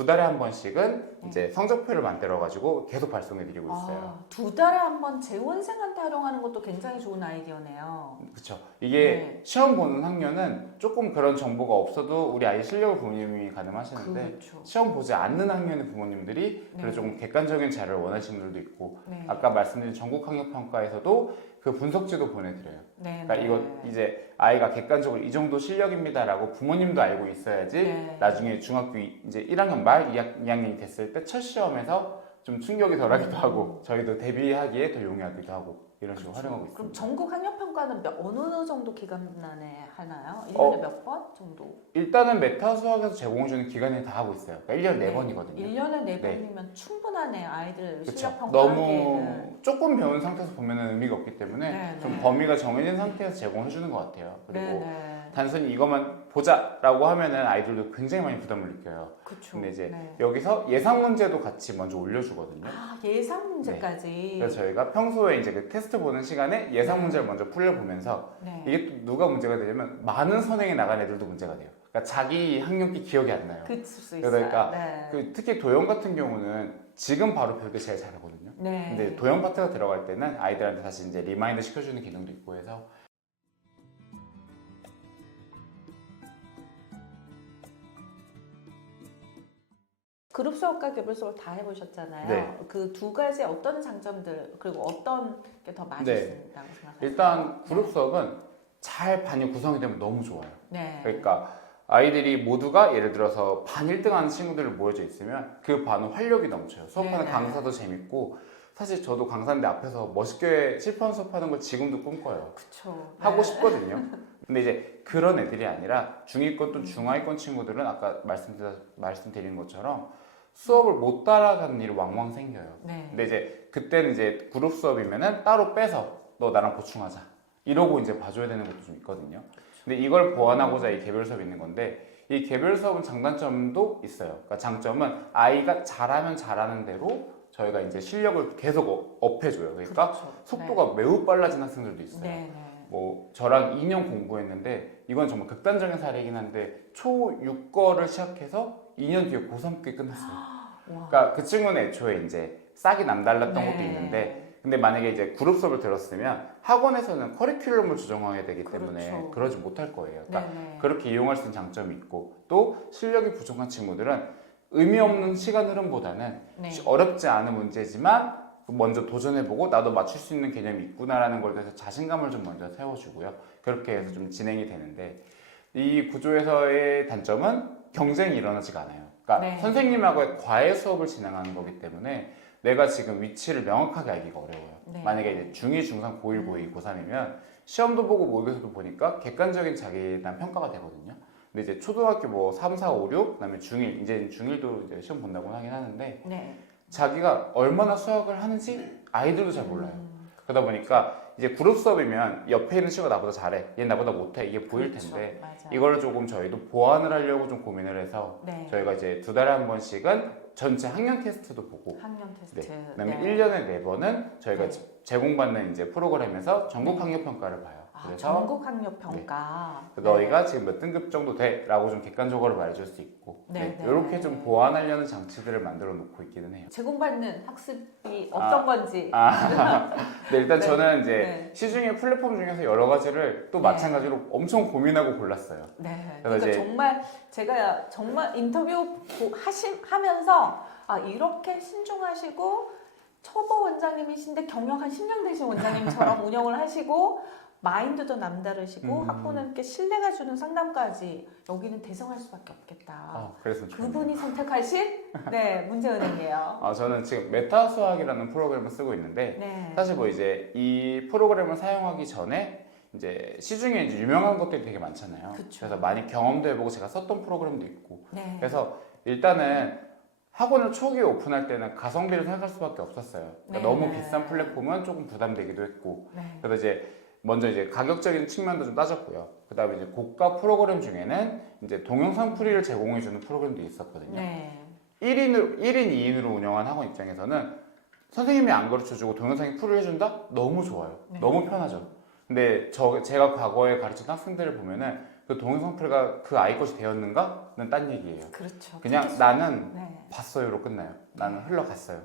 두 달에 한 번씩은 이제 성적표를 만들어가지고 계속 발송해드리고 있어요. 두 달에 한 번 재원생한테 활용하는 것도 굉장히 좋은 아이디어네요. 그렇죠. 이게 시험 보는 학년은 조금 그런 정보가 없어도 우리 아이 실력을 부모님이 가늠하시는데 그렇죠. 시험 보지 않는 학년의 부모님들이 그래도 조금 객관적인 자료를 원하시는 분들도 있고 아까 말씀드린 전국학력평가에서도 그 분석지도 보내드려요. 그러니까 이거 이제 아이가 객관적으로 이 정도 실력입니다라고 부모님도 알고 있어야지 나중에 중학교 이제 1학년 말 2학년이 됐을 때 첫 시험에서 좀 충격이 덜하기도 하고 저희도 대비하기에 더 용이하기도 하고 이런 식으로 활용하고 있습니다. 그럼 전국 학력평가는 어느 정도 기간 안에 하나요? 1년에 몇 번 정도? 일단은 메타 수학에서 제공해주는 기간에 다 하고 있어요. 그러니까 1년에 4번이거든요. 1년에 4번이면 충분하네요. 아이들 그쵸. 실력 평가하기에는. 너무 조금 배운 상태에서 보면 의미가 없기 때문에 좀 범위가 정해진 상태에서 제공해주는 것 같아요. 그리고 단순히 이것만 보자라고 하면은 아이들도 굉장히 많이 부담을 느껴요. 그쵸. 근데 이제 여기서 예상 문제도 같이 먼저 올려주거든요. 아, 예상 문제까지. 그래서 저희가 평소에 이제 그 테스트 보는 시간에 예상 문제를 먼저 풀려보면서 이게 또 누가 문제가 되냐면 많은 선행에 나간 애들도 문제가 돼요. 그러니까 자기 학력이 기억이 안 나요. 그럴 수 있어요. 그러니까 특히 도형 같은 경우는 지금 바로 배울 때 제일 잘하거든요. 근데 도형 파트가 들어갈 때는 아이들한테 다시 이제 리마인드 시켜주는 기능도 있고 해서 그룹 수업과 개별 수업을 다 해보셨잖아요. 그 두 가지 어떤 장점들 그리고 어떤 게 더 맛있다고 생각하세요? 일단 그룹 수업은 잘 반이 구성이 되면 너무 좋아요. 그러니까 아이들이 모두가 예를 들어서 반 1등 하는 친구들을 모여져 있으면 그 반은 활력이 넘쳐요. 수업하는 강사도 재밌고 사실 저도 강사인데 앞에서 멋있게 실판 수업하는 걸 지금도 꿈꿔요. 그쵸. 하고 싶거든요. 근데 이제 그런 애들이 아니라 중2권 또 중하위권 친구들은 아까 말씀드린 것처럼 수업을 못 따라가는 일이 왕왕 생겨요. 근데 이제 그때는 이제 그룹 수업이면은 따로 빼서 너 나랑 보충하자 이러고 이제 봐줘야 되는 것도 좀 있거든요. 근데 이걸 보완하고자 이 개별 수업이 있는 건데 이 개별 수업은 장단점도 있어요. 그러니까 장점은 아이가 잘하면 잘하는 대로 저희가 이제 실력을 계속 업해줘요. 그러니까 속도가 매우 빨라진 학생들도 있어요. 뭐 저랑 2년 공부했는데 이건 정말 극단적인 사례이긴 한데 초6거를 시작해서 2년 뒤에 고3께 끝났어요. 그러니까 그 친구는 애초에 이제 싹이 남달랐던 것도 있는데 근데 만약에 이제 그룹 수업을 들었으면 학원에서는 커리큘럼을 조정해야 되기 때문에 그러지 못할 거예요. 그러니까 그렇게 이용할 수 있는 장점이 있고 또 실력이 부족한 친구들은 의미 없는 시간 흐름보다는 어렵지 않은 문제지만 먼저 도전해보고 나도 맞출 수 있는 개념이 있구나라는 걸 대해서 자신감을 좀 먼저 세워주고요. 그렇게 해서 좀 진행이 되는데 이 구조에서의 단점은 경쟁이 일어나지가 않아요. 그러니까 선생님하고의 과외 수업을 진행하는 거기 때문에 내가 지금 위치를 명확하게 알기가 어려워요. 만약에 이제 중2, 중3, 고1, 고2, 고3이면 시험도 보고 모의고사도 보니까 객관적인 자기에 대한 평가가 되거든요. 근데 이제 초등학교 뭐 3, 4, 5, 6, 그다음에 중1, 이제 중1도 이제 시험 본다고 하긴 하는데 자기가 얼마나 수학을 하는지 아이들도 잘 몰라요. 그러다 보니까 이제 그룹 수업이면 옆에 있는 친구가 나보다 잘해, 얘 나보다 못해 이게 보일 텐데 이거를 조금 저희도 보완을 하려고 좀 고민을 해서 저희가 이제 두 달에 한 번씩은 전체 학년 테스트도 보고 학년 테스트. 그다음에 1년에 4번은 저희가 제공받는 이제 프로그램에서 전국 학력 평가를 봐요. 그래서 전국 학력 평가. 너희가 지금 몇 등급 정도 돼? 라고 좀 객관적으로 말해줄 수 있고 이렇게 좀 보완하려는 장치들을 만들어 놓고 있기는 해요. 제공받는 학습이 어떤 건지. 네, 일단 저는 이제 시중의 플랫폼 중에서 여러 가지를 또 마찬가지로 엄청 고민하고 골랐어요. 그러니까 이제 정말 제가 정말 인터뷰 하면서 이렇게 신중하시고 초보 원장님이신데 경력 한 10년 되신 원장님처럼 운영을 하시고 마인드도 남다르시고 학부모님께 신뢰가 주는 상담까지 여기는 대성할 수밖에 없겠다. 그분이 선택하신 문제은행이에요. 저는 지금 메타 수학이라는 프로그램을 쓰고 있는데 사실 뭐 이제 이 프로그램을 사용하기 전에 이제 시중에 이제 유명한 것들이 되게 많잖아요. 그래서 많이 경험도 해보고 제가 썼던 프로그램도 있고 그래서 일단은 학원을 초기에 오픈할 때는 가성비를 생각할 수밖에 없었어요. 그러니까 너무 비싼 플랫폼은 조금 부담되기도 했고 그래서 이제 먼저 이제 가격적인 측면도 좀 따졌고요. 그 다음에 이제 고가 프로그램 중에는 이제 동영상 풀이를 제공해주는 프로그램도 있었거든요. 1인, 2인으로 운영한 학원 입장에서는 선생님이 안 가르쳐주고 동영상이 풀을 해준다? 너무 좋아요. 너무 편하죠. 근데 제가 과거에 가르친 학생들을 보면은 그 동영상 풀이가 그 아이 것이 되었는가?는 딴 얘기예요. 그냥 나는 봤어요로 끝나요. 나는 흘러갔어요.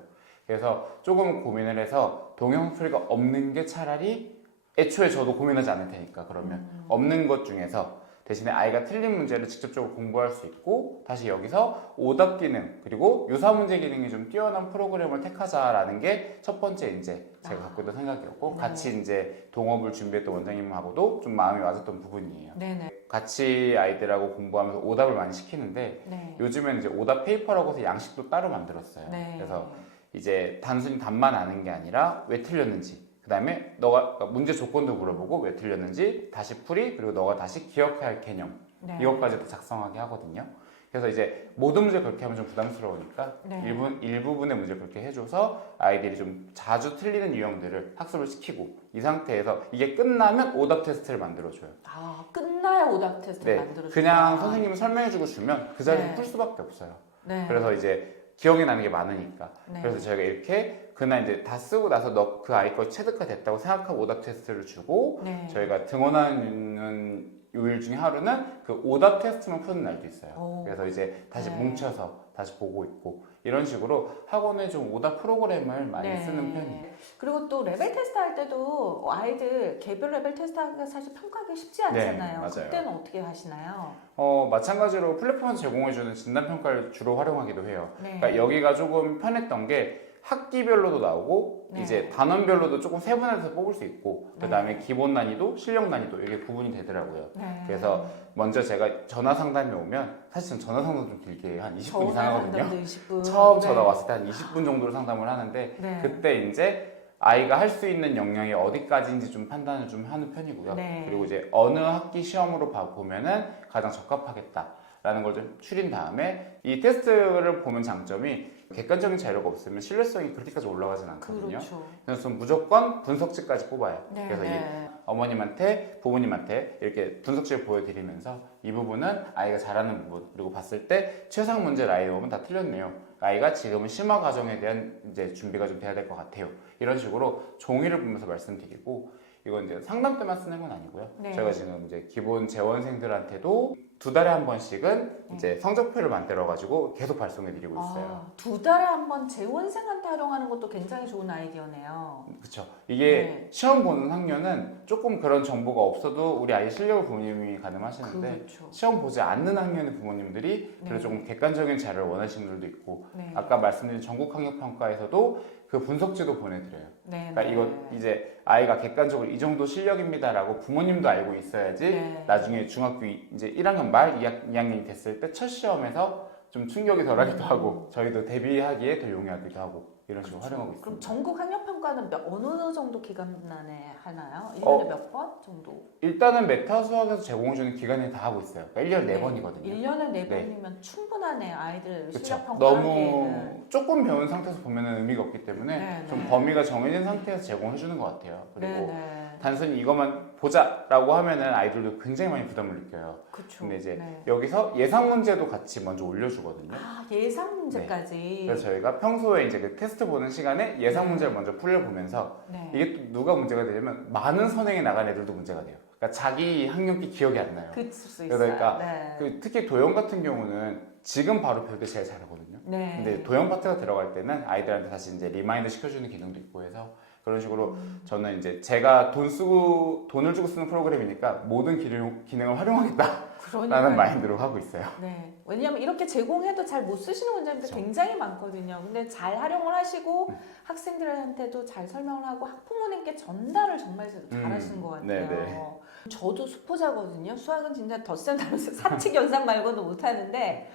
그래서 조금 고민을 해서 동영 소리가 없는 게 차라리 애초에 저도 고민하지 않을 테니까 그러면 없는 것 중에서 대신에 아이가 틀린 문제를 직접적으로 공부할 수 있고 다시 여기서 오답 기능 그리고 유사 문제 기능이 좀 뛰어난 프로그램을 택하자라는 게 첫 번째 이제 제가 갖고 있던 생각이었고 네. 같이 이제 동업을 준비했던 원장님하고도 좀 마음이 맞았던 부분이에요. 네네. 같이 아이들하고 공부하면서 오답을 많이 시키는데 네. 요즘에는 이제 오답 페이퍼라고 해서 양식도 따로 만들었어요. 네. 그래서 이제 단순히 답만 아는 게 아니라 왜 틀렸는지 그 다음에 너가 문제 조건도 물어보고 왜 틀렸는지 다시 풀이 그리고 너가 다시 기억해야 할 개념 네. 이것까지도 작성하게 하거든요. 그래서 이제 모든 문제 그렇게 하면 좀 부담스러우니까 네. 일부분의 문제 그렇게 해줘서 아이들이 좀 자주 틀리는 유형들을 학습을 시키고 이 상태에서 이게 끝나면 오답 테스트를 만들어줘요. 아, 끝나야 오답 테스트를 네, 만들어줘요. 그냥 선생님이 설명해주고 주면 그 자리에서 네. 풀 수밖에 없어요. 네. 그래서 이제 기억이 나는 게 많으니까. 네. 그래서 저희가 이렇게 그날 이제 다 쓰고 나서 너 그 아이 거 체득화됐다고 생각하고 오답 테스트를 주고 네. 저희가 등원하는 요일 중에 하루는 그 오답 테스트만 푸는 날도 있어요. 오. 그래서 이제 다시 네. 뭉쳐서 다시 보고 있고 이런 식으로 학원에 좀 오답 프로그램을 많이 네. 쓰는 편이에요. 그리고 또 레벨 테스트 할 때도 아이들 개별 레벨 테스트 하기가 사실 평가하기 쉽지 않잖아요. 맞아요. 그때는 어떻게 하시나요? 마찬가지로 플랫폼에서 제공해주는 진단평가를 주로 활용하기도 해요. 네. 그러니까 여기가 조금 편했던 게 학기별로도 나오고 네. 이제 단원별로도 조금 세분화해서 뽑을 수 있고 네. 그다음에 기본 난이도, 실력 난이도 이게 구분이 되더라고요. 네. 그래서 먼저 제가 전화 상담이 오면 사실 전화 상담 좀 길게 한 20분 이상 하거든요. 20분. 처음 네. 전화 왔을 때 한 20분 정도로 상담을 하는데 네. 그때 이제 아이가 할 수 있는 역량이 어디까지인지 좀 판단을 좀 하는 편이고요. 네. 그리고 이제 어느 학기 시험으로 보면은 가장 적합하겠다라는 걸 좀 추린 다음에 이 테스트를 보면 장점이 객관적인 자료가 없으면 신뢰성이 그렇게까지 올라가진 않거든요. 그렇죠. 그래서 무조건 분석지까지 뽑아요. 네. 그래서 이 네. 어머님한테 부모님한테 이렇게 분석지를 보여드리면서 이 부분은 아이가 잘하는 부분 그리고 봤을 때 최상 문제 라인 오면 다 틀렸네요. 아이가 지금은 심화 과정에 대한 이제 준비가 좀 돼야 될 것 같아요. 이런 식으로 종이를 보면서 말씀드리고 이건 이제 상담 때만 쓰는 건 아니고요. 네. 저희가 지금 이제 기본 재원생들한테도 2달에 한 번씩은 이제 성적표를 만들어 가지고 계속 발송해 드리고 있어요. 2달에 한 번 재원생한테 활용하는 것도 굉장히 좋은 아이디어네요. 그렇죠. 이게 네. 시험 보는 학년은 조금 그런 정보가 없어도 우리 아이 실력을 부모님이 가늠하시는데 그렇죠. 시험 보지 않는 학년의 부모님들이 네. 그래도 조금 객관적인 자료를 원하시는 분들도 있고 네. 아까 말씀드린 전국학력평가에서도 그 분석지도 보내드려요. 네. 그러니까 네. 이거 이제 아이가 객관적으로 이 정도 실력입니다라고 부모님도 알고 있어야지 네. 나중에 중학교 이제 1학년 말 2학년이 됐을 때 첫 시험에서 좀 충격이 덜하기도 하고 저희도 대비하기에 더 용이하기도 하고 이런 식으로 활용하고 있습니다. 그럼 전국 학력평가는 어느 정도 기간 안에 하나요? 1년에 몇 번 정도? 일단은 메타 수학에서 제공해주는 기간에 다 하고 있어요. 그러니까 1년에 4번이거든요. 1년에 4번이면 네. 충분하네요. 아이들 그쵸. 실력 너무 평가하기에는. 조금 배운 상태에서 보면 의미가 없기 때문에 네, 좀 네. 범위가 정해진 상태에서 제공해주는 것 같아요. 그리고 네, 네. 단순히 이것만 보자라고 하면은 아이들도 굉장히 많이 부담을 느껴요. 그쵸. 근데 이제 네. 여기서 예상 문제도 같이 먼저 올려주거든요. 예상 문제까지. 그래서 저희가 평소에 이제 그 테스트 보는 시간에 예상 문제를 먼저 풀려보면서 네. 이게 또 누가 문제가 되냐면 많은 선행에 나간 애들도 문제가 돼요. 그러니까 자기 학년기 기억이 안 나요. 그럴 수 있어요. 그러니까 네. 특히 도형 같은 경우는 지금 바로 배울 때 제일 잘하거든요. 네. 근데 도형 파트가 들어갈 때는 아이들한테 다시 이제 리마인드 시켜주는 기능도 있고 해서 그런 식으로 저는 이제 제가 돈을 주고 쓰는 프로그램이니까 모든 기능을 활용하겠다라는 그러니까요. 마인드로 하고 있어요. 네. 왜냐하면 이렇게 제공해도 잘 못 쓰시는 원장님들 그렇죠. 굉장히 많거든요. 근데 잘 활용을 하시고 학생들한테도 잘 설명을 하고 학부모님께 전달을 정말 잘하시는 것 같아요. 네네. 저도 수포자거든요. 수학은 진짜 덧셈 나면서 사칙 연산 말고는 못하는데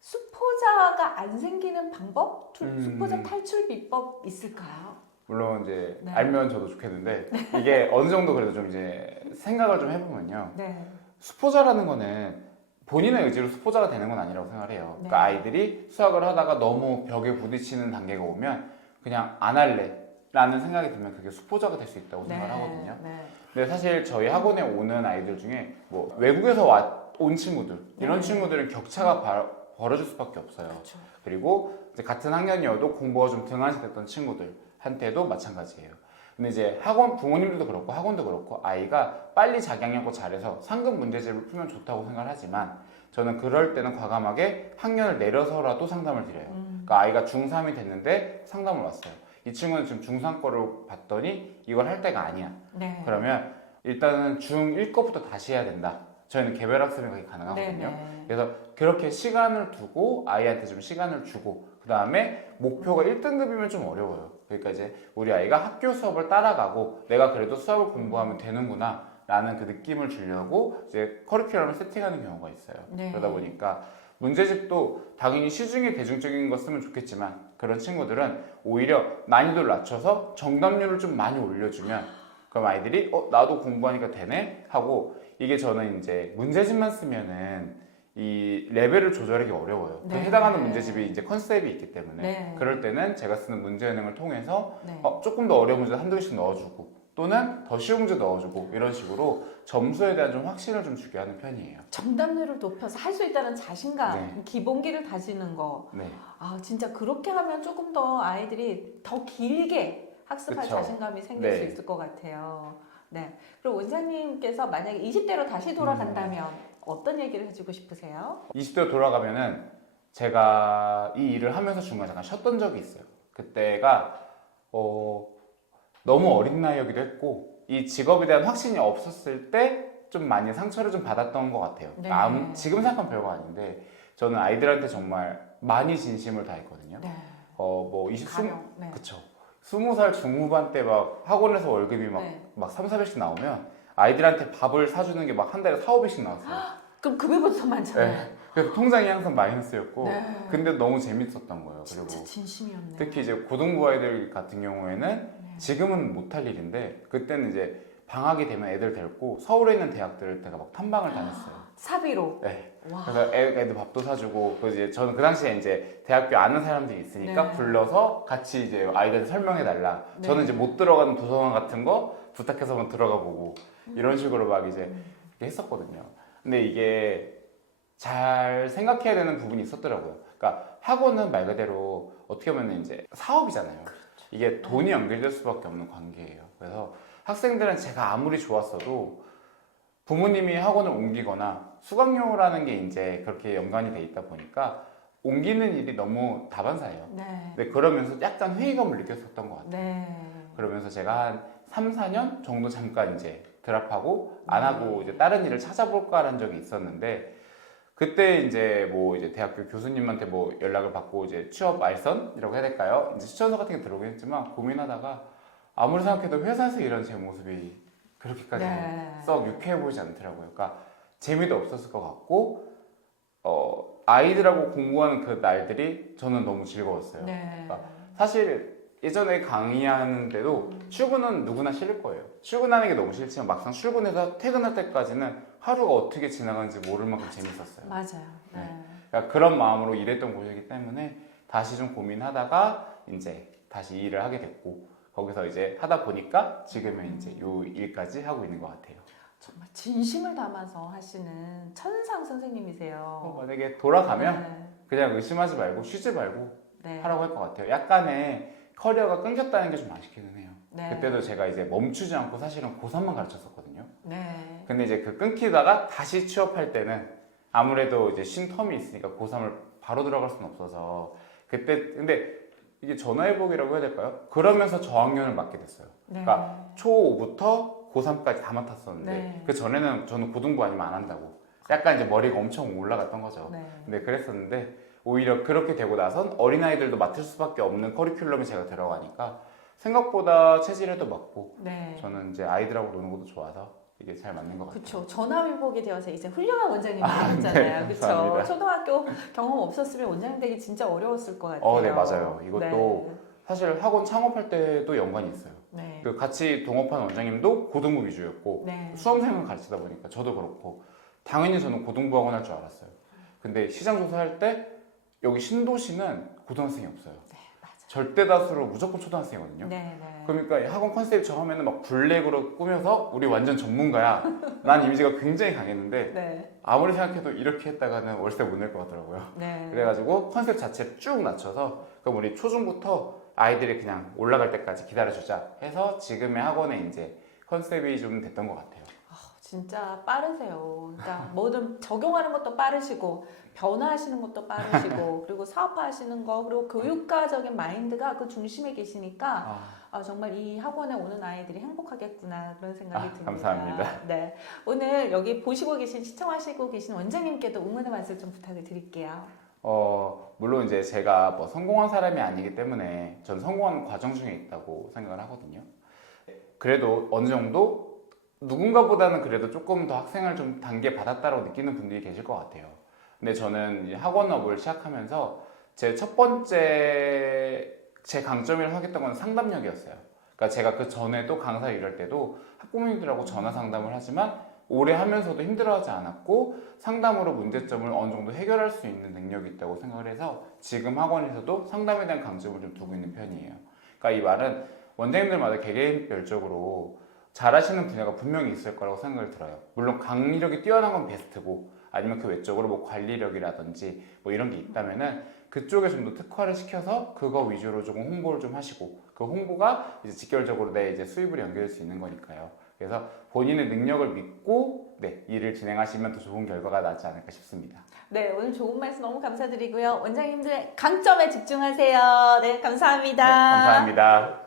수포자가 안 생기는 방법? 수포자 탈출 비법 있을까요? 물론 이제 네. 알면 저도 좋겠는데 이게 어느 정도 그래도 좀 이제 생각을 좀 해보면요. 네. 수포자라는 거는 본인의 의지로 수포자가 되는 건 아니라고 생각해요. 네. 그러니까 아이들이 수학을 하다가 너무 벽에 부딪히는 단계가 오면 그냥 안 할래 라는 생각이 들면 그게 수포자가 될 수 있다고 생각을 하거든요. 네. 근데 사실 저희 학원에 오는 아이들 중에 뭐 외국에서 온 친구들 이런 네. 친구들은 격차가 벌어질 수밖에 없어요. 그렇죠. 그리고 이제 같은 학년이어도 공부가 좀 등한시됐던 친구들한테도 마찬가지예요. 근데 이제 학원 부모님들도 그렇고 학원도 그렇고 아이가 빨리 자기 학력고 잘해서 상급 문제집을 풀면 좋다고 생각을 하지만 저는 그럴 때는 과감하게 학년을 내려서라도 상담을 드려요. 그러니까 아이가 중3이 됐는데 상담을 왔어요. 이 친구는 지금 중3 거를 봤더니 이걸 할 때가 아니야. 네. 그러면 일단은 중1 거부터 다시 해야 된다. 저희는 개별 학습이 그게 가능하거든요. 네. 그래서 그렇게 시간을 두고 아이한테 좀 시간을 주고 그 다음에 목표가 1등급이면 좀 어려워요. 그러니까 이제 우리 아이가 학교 수업을 따라가고 내가 그래도 수업을 공부하면 되는구나 라는 그 느낌을 주려고 이제 커리큘럼을 세팅하는 경우가 있어요. 네. 그러다 보니까 문제집도 당연히 시중에 대중적인 거 쓰면 좋겠지만 그런 친구들은 오히려 난이도를 낮춰서 정답률을 좀 많이 올려주면 그럼 아이들이 나도 공부하니까 되네 하고 이게 저는 이제 문제집만 쓰면은 이 레벨을 조절하기 어려워요. 그 네. 해당하는 문제집이 이제 컨셉이 있기 때문에 네. 그럴 때는 제가 쓰는 문제은행을 통해서 네. 조금 더 어려운 문제 한두 개씩 넣어주고 또는 더 쉬운 문제 넣어주고 이런 식으로 점수에 대한 좀 확신을 좀 주게 하는 편이에요. 정답률을 높여서 할 수 있다는 자신감, 네. 기본기를 다지는 거. 네. 아, 진짜 그렇게 하면 조금 더 아이들이 더 길게 학습할 그쵸. 자신감이 생길 네. 수 있을 것 같아요. 네. 그리고 원장님께서 만약에 20대로 다시 돌아간다면 어떤 얘기를 해주고 싶으세요? 20대로 돌아가면은 제가 이 일을 하면서 중간에 잠깐 쉬었던 적이 있어요. 그때가 너무 어린 나이이기도 했고 이 직업에 대한 확신이 없었을 때 좀 많이 상처를 좀 받았던 것 같아요. 네. 지금 생각하면 별거 아닌데 저는 아이들한테 정말 많이 진심을 다했거든요. 네. 뭐 20, 가령. 네. 그쵸. 20살 중후반 때 막 학원에서 월급이 네. 막 3, 400씩 나오면 아이들한테 밥을 사주는 게 막 한 달에 4, 500씩 나왔어요. 그럼 급여보다 더 많잖아요. 네. 그래서 통장이 항상 마이너스였고 네. 근데 너무 재밌었던 거예요. 그리고 진짜 진심이었네요. 특히 이제 고등부 아이들 같은 경우에는 네. 지금은 못할 일인데 그때는 이제 방학이 되면 애들 데리고 서울에 있는 대학들을 제가 막 탐방을 다녔어요. 사비로. 네. 와. 그래서 애들 밥도 사주고 그 이제 저는 그 당시에 이제 대학교 아는 사람들이 있으니까 네. 불러서 같이 이제 아이들 설명해 달라. 네. 저는 이제 못 들어가는 도서관 같은 거 부탁해서만 들어가 보고 이런 식으로 막 이제 이렇게 했었거든요. 근데 이게 잘 생각해야 되는 부분이 있었더라고요. 그러니까 학원은 말 그대로 어떻게 보면 이제 사업이잖아요. 이게 돈이 연결될 수밖에 없는 관계예요. 그래서 학생들은 제가 아무리 좋았어도 부모님이 학원을 옮기거나 수강료라는 게 이제 그렇게 연관이 돼 있다 보니까 옮기는 일이 너무 다반사예요. 네. 근데 그러면서 약간 회의감을 느꼈었던 것 같아요. 네. 그러면서 제가 한 3, 4년 정도 잠깐 이제 드랍하고 안 하고 이제 다른 일을 찾아볼까라는 적이 있었는데 그때 이제 뭐 이제 대학교 교수님한테 뭐 연락을 받고 이제 취업 알선이라고 해야 될까요? 이제 추천서 같은 게 들어오긴 했지만 고민하다가 아무리 생각해도 회사에서 일하는 제 모습이 그렇게까지 썩 유쾌해 보이지 않더라고요. 그러니까 재미도 없었을 것 같고 아이들하고 공부하는 그 날들이 저는 너무 즐거웠어요. 네. 그러니까 사실 예전에 강의하는데도 출근은 누구나 싫을 거예요. 출근하는 게 너무 싫지만 막상 출근해서 퇴근할 때까지는 하루가 어떻게 지나가는지 모를 만큼 재밌었어요. 맞아요. 네. 그러니까 그런 마음으로 일했던 곳이기 때문에 다시 좀 고민하다가 이제 다시 일을 하게 됐고 거기서 이제 하다 보니까 지금은 이제 요 일까지 하고 있는 것 같아요. 정말 진심을 담아서 하시는 천상 선생님이세요. 만약에 돌아가면 네. 그냥 의심하지 말고 쉬지 말고 네. 하라고 할 것 같아요. 약간의 커리어가 끊겼다는 게 좀 아쉽기는 해요. 네. 그때도 제가 이제 멈추지 않고 사실은 고3만 가르쳤었거든요. 네. 근데 이제 그 끊기다가 다시 취업할 때는 아무래도 이제 쉰 텀이 있으니까 고3을 바로 들어갈 수는 없어서 그때 근데 이게 전화위복이라고 해야 될까요? 그러면서 저학년을 맡게 됐어요. 네. 그러니까 초5부터 고3까지 다 맡았었는데 네. 그 전에는 저는 고등부 아니면 안 한다고 약간 이제 머리가 엄청 올라갔던 거죠. 네. 근데 그랬었는데 오히려 그렇게 되고 나선 어린아이들도 맡을 수밖에 없는 커리큘럼이 제가 들어가니까 생각보다 체질에도 맞고 네. 저는 이제 아이들하고 노는 것도 좋아서 이게 잘 맞는 것 같아요. 그렇죠. 전화위복이 되어서 이제 훌륭한 원장님이 네, 되셨잖아요. 그렇죠. 감사합니다. 초등학교 경험 없었으면 원장님 되기 진짜 어려웠을 것 같아요. 네 맞아요. 이것도 사실 학원 창업할 때도 연관이 있어요. 네. 그 같이 동업한 원장님도 고등부 위주였고 네. 수험생을 가르치다 보니까 저도 그렇고 당연히 저는 고등부 학원 할 줄 알았어요. 근데 시장 조사할 때 여기 신도시는 고등학생이 없어요. 네, 맞아요. 절대 다수로 무조건 초등학생이거든요. 네, 네. 그러니까 이 학원 컨셉 처음에는 막 블랙으로 꾸며서 우리 완전 전문가야 라는 이미지가 굉장히 강했는데 네. 아무리 생각해도 이렇게 했다가는 월세 못 낼 것 같더라고요. 네. 그래가지고 컨셉 자체를 쭉 낮춰서 그럼 우리 초중부터 아이들이 그냥 올라갈 때까지 기다려주자 해서 지금의 학원에 이제 컨셉이 좀 됐던 것 같아요. 진짜 빠르세요. 그러니까 뭐든 적용하는 것도 빠르시고 변화하시는 것도 빠르시고 그리고 사업화하시는 거 그리고 교육가적인 마인드가 그 중심에 계시니까 정말 이 학원에 오는 아이들이 행복하겠구나 그런 생각이 듭니다. 감사합니다. 네, 오늘 여기 보시고 계신 시청하시고 계신 원장님께도 응원의 말씀 좀 부탁을 드릴게요. 물론 이제 제가 뭐 성공한 사람이 아니기 때문에 전 성공하는 과정 중에 있다고 생각을 하거든요. 그래도 어느 정도 누군가보다는 그래도 조금 더 학생을 좀 단계 받았다고 느끼는 분들이 계실 것 같아요. 근데 저는 이제 학원업을 시작하면서 제 첫 번째 제 강점이라고 생각했던 건 상담력이었어요. 그러니까 제가 그 전에도 강사 일할 때도 학부모님들하고 전화 상담을 하지만 오래 하면서도 힘들어하지 않았고 상담으로 문제점을 어느 정도 해결할 수 있는 능력이 있다고 생각을 해서 지금 학원에서도 상담에 대한 강점을 좀 두고 있는 편이에요. 그러니까 이 말은 원장님들마다 개개인별적으로 잘하시는 분야가 분명히 있을 거라고 생각을 들어요. 물론 강의력이 뛰어난 건 베스트고 아니면 그 외적으로 뭐 관리력이라든지 뭐 이런 게 있다면은 그쪽에 좀 더 특화를 시켜서 그거 위주로 조금 홍보를 좀 하시고 그 홍보가 이제 직결적으로 내 이제 수입으로 연결될 수 있는 거니까요. 그래서 본인의 능력을 믿고 일을 진행하시면 더 좋은 결과가 나지 않을까 싶습니다. 네, 오늘 좋은 말씀 너무 감사드리고요. 원장님들 강점에 집중하세요. 네, 감사합니다. 네, 감사합니다.